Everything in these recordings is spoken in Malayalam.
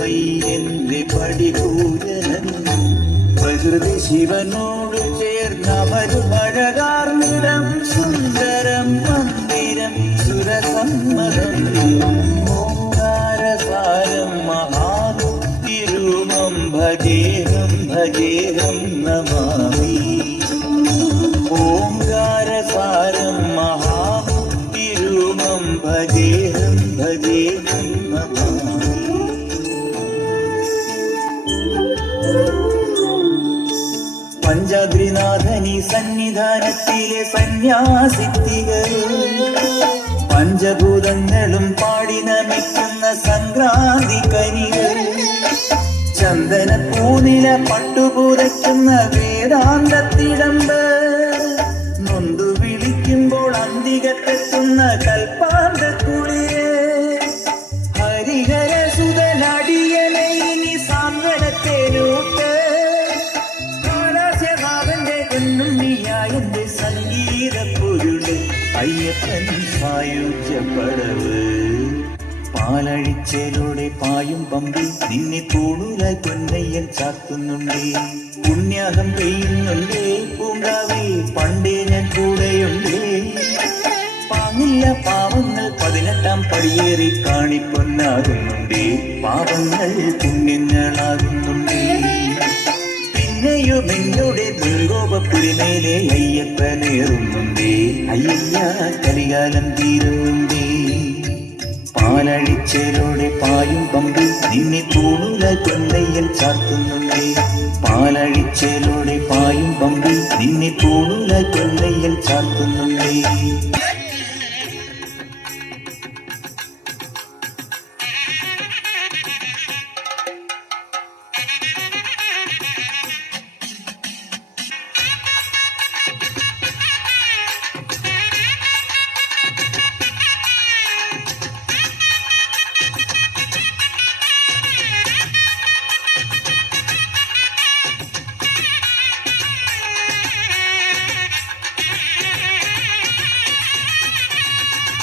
തിരുമയ്യന്റെ പടിപൂജനം പ്രകൃതി ശിവനോട് ചേർന്നവരും അഴകാർന്നിടം സുന്ദരം മന്ദിരം സുരസമ്മതം ഓംകാരസാരം മഹാമുക്തിരൂപം ഭജേഹം ഭജേഹം നമാമി ഓംകാരസാരം മഹാമുക്തിരൂപം ഭജേഹം ഭജേഹം നമാമി. പഞ്ചാദ്രിനാഥനി സന്നിധാനത്തിലെ സന്യാസിത്തികൾ പഞ്ചഭൂതങ്ങളും പാടി നമിക്കുന്ന സംക്രാന്തി കനികൾ ചന്ദന പൂനില പട്ടുപുതയ്ക്കുന്ന വേദാന്തത്തിടമ്പ് നൊന്തു വിളിക്കുമ്പോൾ അന്തികത്തെത്തുന്ന കൽപ്പാന്തക്കുളിയെ ഹരിഹര സുതനടിയനെ ഇനി സാന്ത്വനത്തേനൂട്ട് എന്റെ സംഗീത പൊരുള് അയ്യപ്പൻ സായുജ്യപ്പടവ് പാലഴിച്ചേലോടെ പായും പമ്പി നിന്നെ പൂണൂലായി പൊന്നയ്യൻ ചാത്തുന്നുണ്ടേ പുണ്യാഹം പെയ്യുന്നുണ്ടേ പൂങ്കാവേ പണ്ടേ ഞാൻ കൂടെയുണ്ടേ പാങ്ങില്ല പാവങ്ങൾ 18-ാം പടിയേറി കാണിപ്പൊന്നാകുന്നുണ്ടേ പാവങ്ങൾ പുണ്യങ്ങളാകുന്നുണ്ടേ പിന്നെയോ നിങ്ങളുടെ ദുർഗോപുരിമേലെ അയ്യപ്പനേറുന്നുണ്ടേ അയ്യയ്യ കലികാലം തീരുന്നുണ്ടേ പാലഴിച്ചേലോടെ പായും പമ്പി നിന്നെ പൂണൂലായി പൊന്നയ്യൻ ചാർത്തുന്നുണ്ടേ പാലഴിച്ചേലോടെ പായും പമ്പി നിന്നെ പൂണൂലായി പൊന്നയ്യൻ ചാർത്തുന്നുണ്ടേ.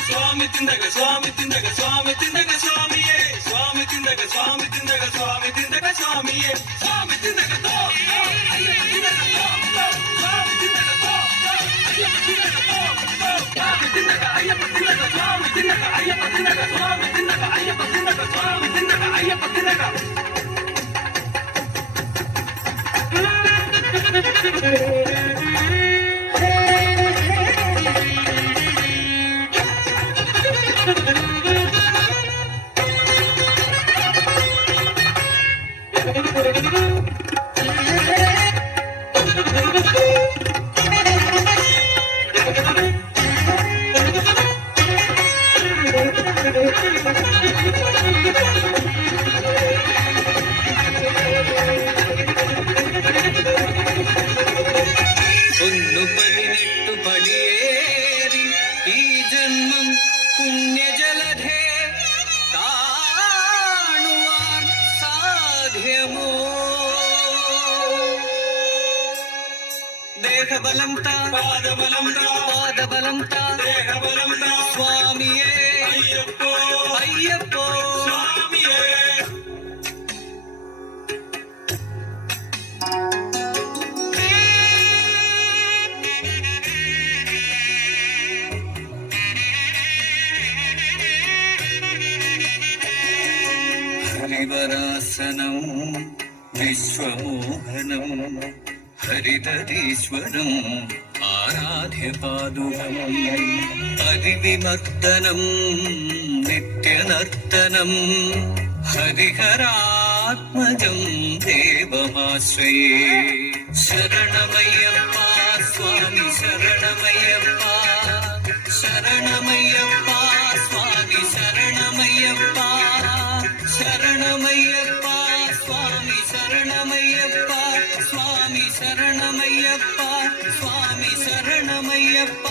സ്വാമി തിന്തക സ്വാമി തിന്തക സ്വാമിയേ സ്വാമി തിന്തക സ്വാമി തിന്തക സ്വാമി തിന്തക സ്വാമിയേ സ്വാമി തിന്തക തോ അയ്യപ്പ തിന്തക തോ സ്വാമി തിന്തക തോ അയ്യപ്പ തിന്തക തോ സ്വാമി തിന്തക അയ്യപ്പ തിന്തക സ്വാമി തിന്തക അയ്യപ്പ തിന്തക സ്വാമി തിന്തക അയ്യപ്പ തിന്തക സ്വാമി തിന്തക അയ്യപ്പ തിന്തക പുണ്യജലധേ കാണുവാൻ സാധ്യമോ ദേഹബലം താ പാദബലം താ പാദബലം താ ദേഹബലം താ സ്വാമിയേ അയ്യപ്പോ അയ്യപ്പോ സ്വാമിയേ ഹരിവരാസനം വിശ്വമോഹനം ഹരിതരീശ്വരം ആരാധ്യപാദുകം ഹരിവിമർദ്ദനം നിത്യനർത്തനം ഹരിഹരാത്മജം ദേവമാശ്രയേ ശരണമയ്യപ്പ സ്വാമി ശരണമയ്യപ്പ ശരണമയ്യപ്പ സ്വാമി ശരണമയ്യപ്പ ശരണമയ്യപ്പ സ്വാമി ശരണമയ്യപ്പ സ്വാമി ശരണമയ്യപ്പ സ്വാമി ശരണമയ്യപ്പ